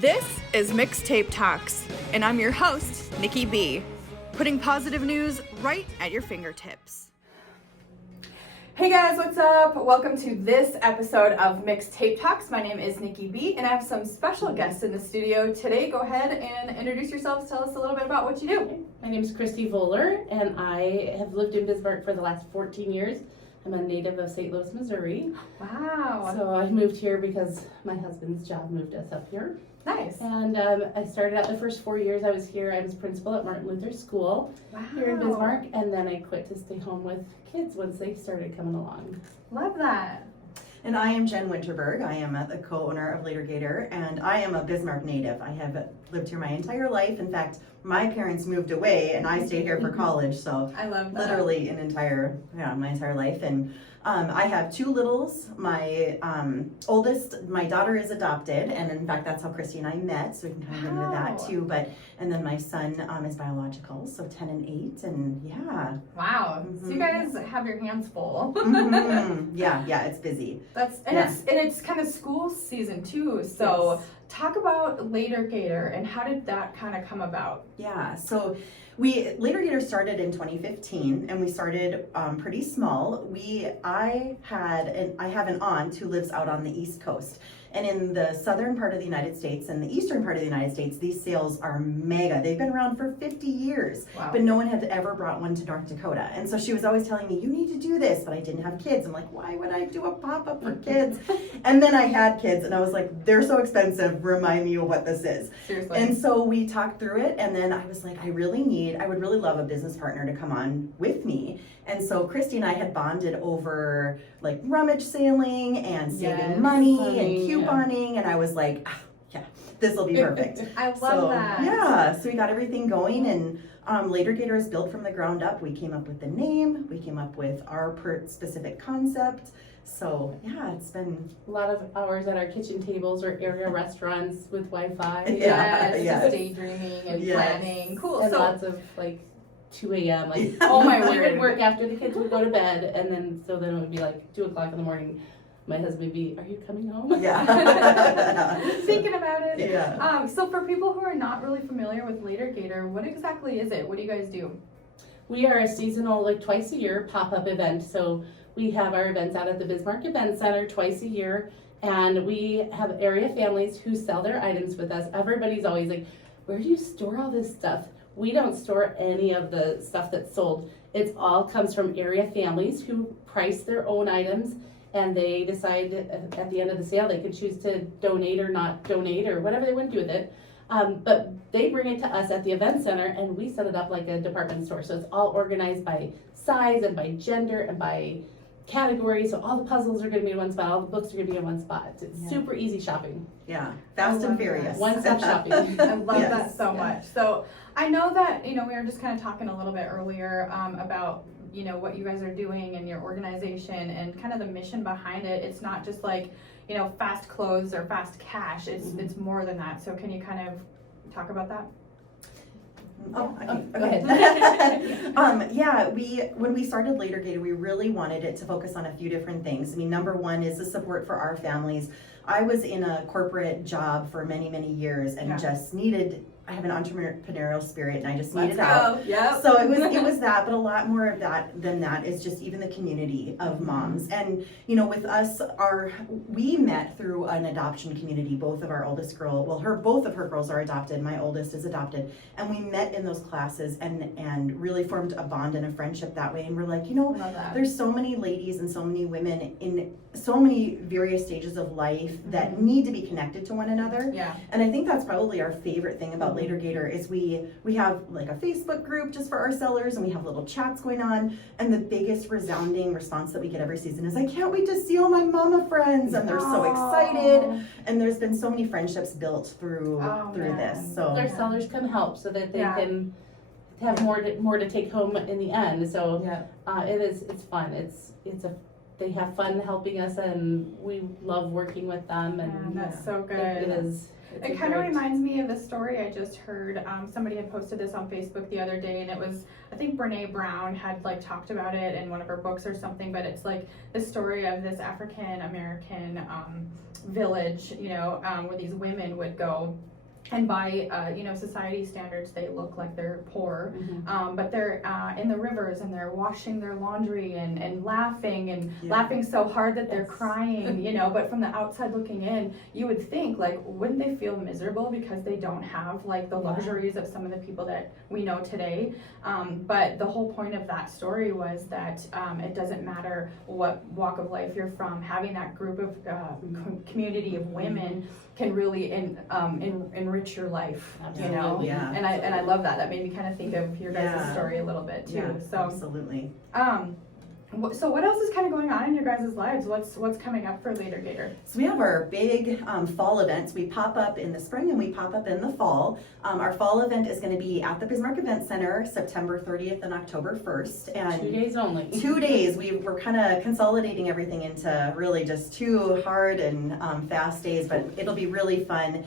This is Mixtape Talks, and I'm your host, Nikki B, putting positive news right at your fingertips. Hey guys, what's up? Welcome to this episode of Mixtape Talks. My name is Nikki B, and I have some special guests in the studio today. Go ahead and introduce yourselves. Tell us a little bit about what you do. My name is Kristi Voller, and I have lived in Bismarck for the last 14 years. I'm a native of St. Louis, Missouri. Wow. So I moved here because my husband's job moved us up here. Nice. And I started out the first 4 years I was here. I was principal at Martin Luther School here in Bismarck, and then I quit to stay home with kids once they started coming along. Love that. And I am Jen Winterberg. I am the co-owner of Gator, and I am a Bismarck native. I have lived here my entire life. In fact, my parents moved away, and I stayed here for college. So I love that. Literally my entire life. And I have two littles. My oldest, my daughter is adopted, and in fact, that's how Kristi and I met. So we can kind of get into that too. And then my son is biological, so 10 and 8, and yeah. Wow. So you guys have your hands full. Yeah, it's busy. It's kind of school season too. So yes. Talk about Gator and how did that kind of come about? Yeah, so Gator started in 2015, and we started pretty small. I have an aunt who lives out on the East Coast. And in the southern part of the United States and the eastern part of the United States, these sales are mega. They've been around for 50 years, wow. But no one had ever brought one to North Dakota. And so she was always telling me, you need to do this, but I didn't have kids. I'm like, why would I do a pop-up for kids? And then I had kids, and I was like, they're so expensive. Remind me of what this is. Seriously. And so we talked through it, and then I was like, I would really love a business partner to come on with me. And so Kristi and I had bonded over like rummage sailing and saving money and couponing, and I was like, this will be perfect. I love that. Yeah, so we got everything going, and Gator is built from the ground up. We came up with the name, we came up with our specific concept. So yeah, it's been a lot of hours at our kitchen tables or area restaurants with Wi-Fi. Just daydreaming and planning. Cool. And lots of like 2 a.m. like oh my word. We would work after the kids would go to bed, and then it would be like 2 o'clock in the morning. My husband would be, are you coming home? Yeah. Thinking about it. Yeah. So for people who are not really familiar with Gator, what exactly is it? What do you guys do? We are a seasonal, like twice a year pop-up event. So we have our events out at the Bismarck Event Center twice a year, and we have area families who sell their items with us. Everybody's always like, where do you store all this stuff? We don't store any of the stuff that's sold. It all comes from area families who price their own items, and they decide at the end of the sale they could choose to donate or not donate or whatever they want to do with it. But they bring it to us at the event center, and we set it up like a department store. So it's all organized by size and by gender and by category. So all the puzzles are going to be in one spot, all the books are going to be in one spot. It's super easy shopping. Yeah, fast and furious. One-stop shopping. I love that so much. So I know that, we were just kind of talking a little bit earlier about, what you guys are doing and your organization and kind of the mission behind it. It's not just like, fast clothes or fast cash. It's more than that. So can you kind of talk about that? Go ahead. When we started Gator, we really wanted it to focus on a few different things. I mean, number one is the support for our families. I was in a corporate job for many, many years and I have an entrepreneurial spirit, and I just needed out. Yep. So it was that, but a lot more of that than that is just even the community of moms. And with us, we met through an adoption community. Both of our oldest both of her girls are adopted. My oldest is adopted, and we met in those classes and really formed a bond and a friendship that way. And we're like, there's so many ladies and so many women in so many various stages of life that need to be connected to one another. Yeah. And I think that's probably our favorite thing about Gator is we have like a Facebook group just for our sellers, and we have little chats going on, and the biggest resounding response that we get every season is, I can't wait to see all my mama friends, and they're so excited, and there's been so many friendships built through this. So their sellers can help so that they can have more to take home in the end. So it's fun. they have fun helping us, and we love working with them. And that's so good. It is. It kind of reminds me of a story I just heard. Somebody had posted this on Facebook the other day, and it was, I think Brene Brown had like talked about it in one of her books or something, but it's like the story of this African American village, where these women would go, and by society standards they look like they're poor, but they're in the rivers and they're washing their laundry and laughing so hard that they're crying, but from the outside looking in, you would think, like, wouldn't they feel miserable because they don't have like the luxuries of some of the people that we know today. But the whole point of that story was that it doesn't matter what walk of life you're from, having that group of community of women can really enrich your life. Absolutely. And I love that. That made me kind of think of your guys' story a little bit too. Yeah, so absolutely. So what else is kind of going on in your guys' lives? What's coming up for later, Gator? So we have our big fall events. We pop up in the spring and we pop up in the fall. Our fall event is going to be at the Bismarck Event Center, September 30th and October 1st. And 2 days only. 2 days. We're kind of consolidating everything into really just 2 hard and fast days, but it'll be really fun.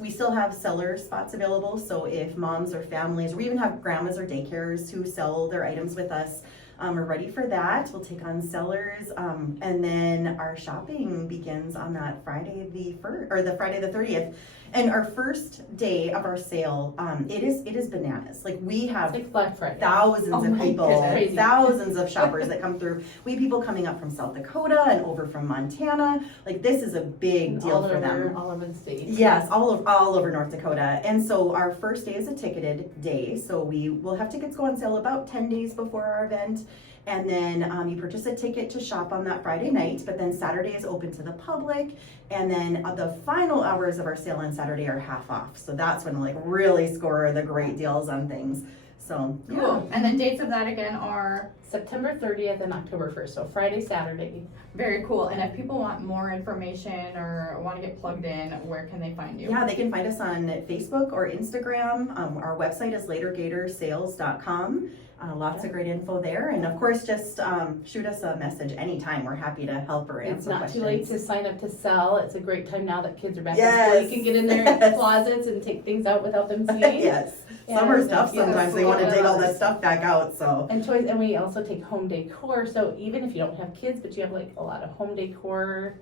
We still have seller spots available, so if moms or families, or we even have grandmas or daycares who sell their items with us, we're ready for that. We'll take on sellers, and then our shopping begins on that Friday the 30th. And our first day of our sale, it is bananas. Like, we have It's like Black Friday. thousands of people, Crazy. thousands of shoppers that come through. We have people coming up from South Dakota and over from Montana. Like, this is a big deal for them. All over the state. Yes, all over North Dakota. And so our first day is a ticketed day. So we will have tickets go on sale about 10 days before our event. And then you purchase a ticket to shop on that Friday night, but then Saturday is open to the public. And then the final hours of our sale on Saturday are half off. So that's when we really score the great deals on things. So, yeah. Cool. And then dates of that again are September 30th and October 1st, so Friday, Saturday. very cool. And if people want more information or want to get plugged in, where can they find you? Yeah, they can find us on Facebook or Instagram. Our website is latergatorsales.com. Lots of great info there. And of course, just shoot us a message anytime. We're happy to help or answer It's not questions. too late to sign up to sell. It's a great time now that kids are back in Yes. school. You can get in there in the closets and take things out without them seeing. Yes. Summer And, stuff, yeah, sometimes they want to yeah. dig all that stuff back out, so. And toys, and we also take home decor. So even if you don't have kids, but you have like a lot of home decor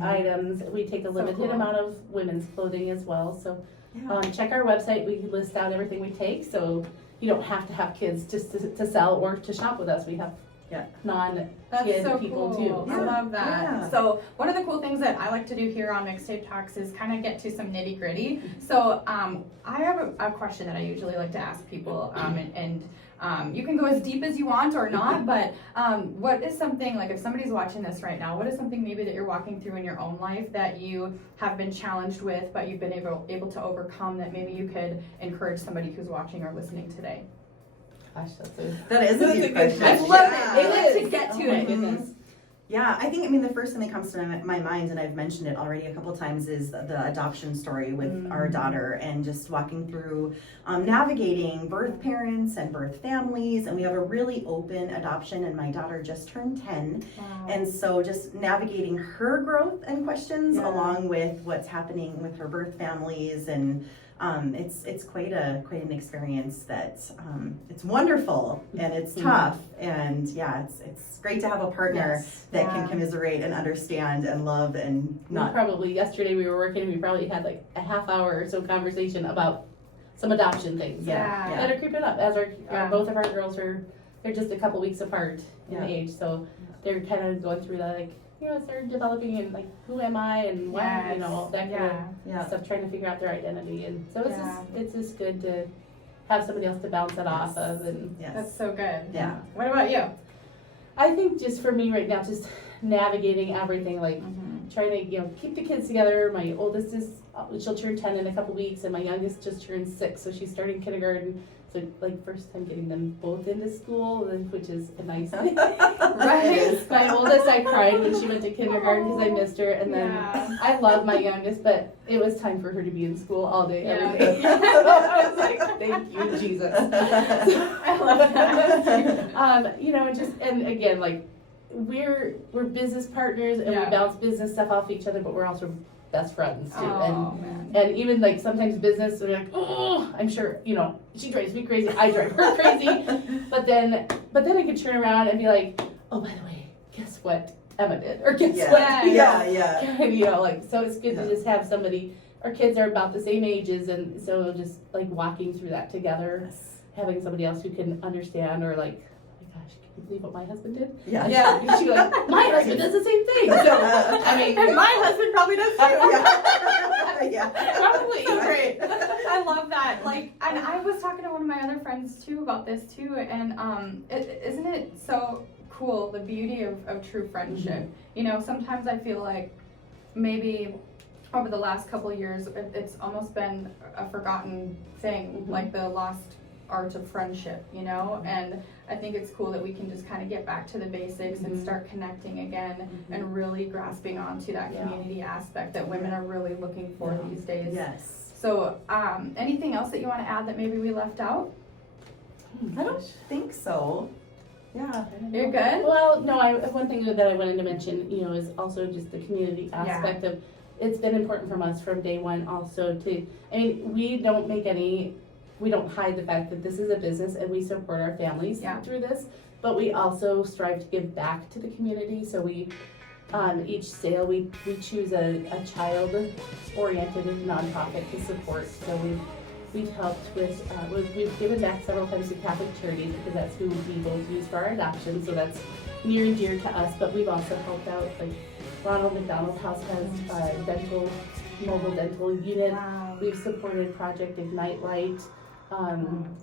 items, we take a limited cool. amount of women's clothing as well. So Yeah. check our website. We list out everything we take. So you don't have to have kids just to sell or to shop with us. We have Yeah. That's non-kid so people cool. too. I love that. Yeah. So one of the cool things that I like to do here on Mixtape Talks is kind of get to some nitty gritty. So I have a question that I usually like to ask people, and you can go as deep as you want or not, but what is something, like if somebody's watching this right now, what is something maybe that you're walking through in your own life that you have been challenged with, but you've been able to overcome, that maybe you could encourage somebody who's watching or listening today? Gosh, That is a good question. I love Yeah. it. They like to get to Oh my it. goodness. Yeah, I think, the first thing that comes to my mind, and I've mentioned it already a couple times, is the adoption story with our daughter, and just walking through navigating birth parents and birth families. And we have a really open adoption, and my daughter just turned 10. Wow. And so just navigating her growth and questions Yeah. along with what's happening with her birth families, and it's quite an experience that it's wonderful and it's tough, and yeah, it's great to have a partner Yes. that Yeah. can commiserate and understand and love and not. Probably yesterday we were working, we probably had like a half hour or so conversation about some adoption things Yeah. Yeah. that are creeping up as Yeah. both of our girls they're just a couple weeks apart in Yeah. age, so they're kind of going through that, like, as they're developing, and like, who am I, and why, Yes. that kind Yeah. Yeah. of stuff, trying to figure out their identity. And so Yeah. it's just good to have somebody else to bounce it off Yes. of. And Yes. That's so good. Yeah. What about you? I think just for me right now, just navigating everything, like trying to keep the kids together. My oldest she'll turn 10 in a couple weeks, and my youngest just turned 6, so she's starting kindergarten. So like, first time getting them both into school, which is a nice thing. Right. My oldest, I cried when she went to kindergarten because I missed her, and then Yeah. I love my youngest, but it was time for her to be in school all day, every day. Yeah. I was like, thank you, Jesus. I love that. And again, like, we're business partners and we bounce business stuff off each other, but we're also best friends too. And even like sometimes business, we're like, oh, I'm sure, you know, she drives me crazy, I drive her crazy. But then I could turn around and be like, oh, by the way, guess what Emma did? Or guess what? You know, like, so it's good to just have somebody, our kids are about the same ages, and so just like walking through that together, having somebody else who can understand, or like, can you believe what my husband did? She's like, my husband does the same thing. So, I mean, and my husband probably does too. Probably. So great. I love that. Like, and I was talking to one of my other friends too about this too, and isn't it so cool, the beauty of true friendship? You know, sometimes I feel like maybe over the last couple of years, it's almost been a forgotten thing, like the lost art of friendship, you know, and I think it's cool that we can just kind of get back to the basics and start connecting again and really grasping onto that community aspect that women are really looking for these days. Yes. So, anything else that you want to add that maybe we left out? I don't think so. Yeah. You're good? Well, no, one thing that I wanted to mention, you know, is also just the community aspect of, it's been important from us from day one also to, I mean, we don't hide the fact that this is a business and we support our families through this, but we also strive to give back to the community. So we, each sale, we choose a child-oriented nonprofit to support. So we've helped with, we've given back several times to Catholic Charities because that's who we both use for our adoption. So that's near and dear to us, but we've also helped out, like Ronald McDonald House has mobile dental unit. Wow. We've supported Project Ignite Light.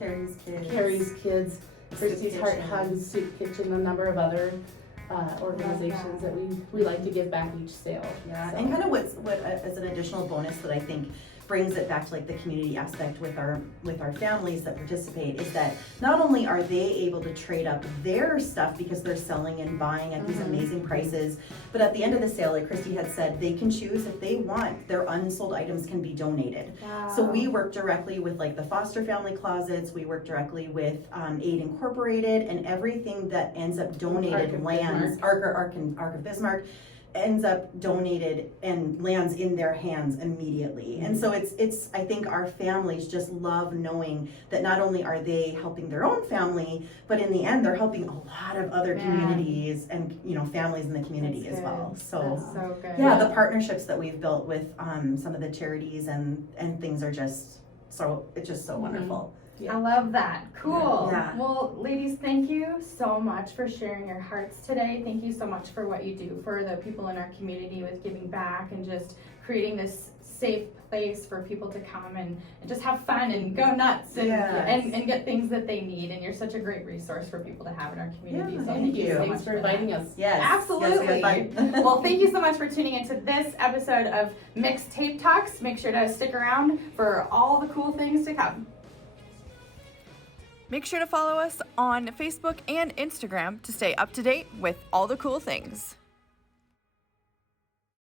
Carrie's Kids, Kristi's Heart Hugs, Soup Kitchen, a number of other organizations that we like to give back each sale. So. And kind of what as an additional bonus that I think brings it back to like the community aspect with our families that participate is that not only are they able to trade up their stuff because they're selling and buying at these amazing prices, but at the end of the sale, like Kristi had said, they can choose if they want, their unsold items can be donated. Wow. So we work directly with like the foster family closets, we work directly with Aid Incorporated, and everything that ends up donated lands, Ark of Bismarck, ends up donated and lands in their hands immediately. And so it's I think our families just love knowing that not only are they helping their own family, but in the end they're helping a lot of other communities and, you know, families in the community as well. So, so good. Yeah, the partnerships that we've built with some of the charities and things are just so, it's just so wonderful. I love that. Cool. Yeah. Well, ladies, thank you so much for sharing your hearts today. Thank you so much for what you do for the people in our community with giving back and just creating this safe place for people to come and just have fun and go nuts and get things that they need. And you're such a great resource for people to have in our community. So thank you so much Thanks for inviting us. Yes. Absolutely. Yes, we had fun. Well, thank you so much for tuning into this episode of Mixtape Talks. Make sure to stick around for all the cool things to come. Make sure to follow us on Facebook and Instagram to stay up to date with all the cool things.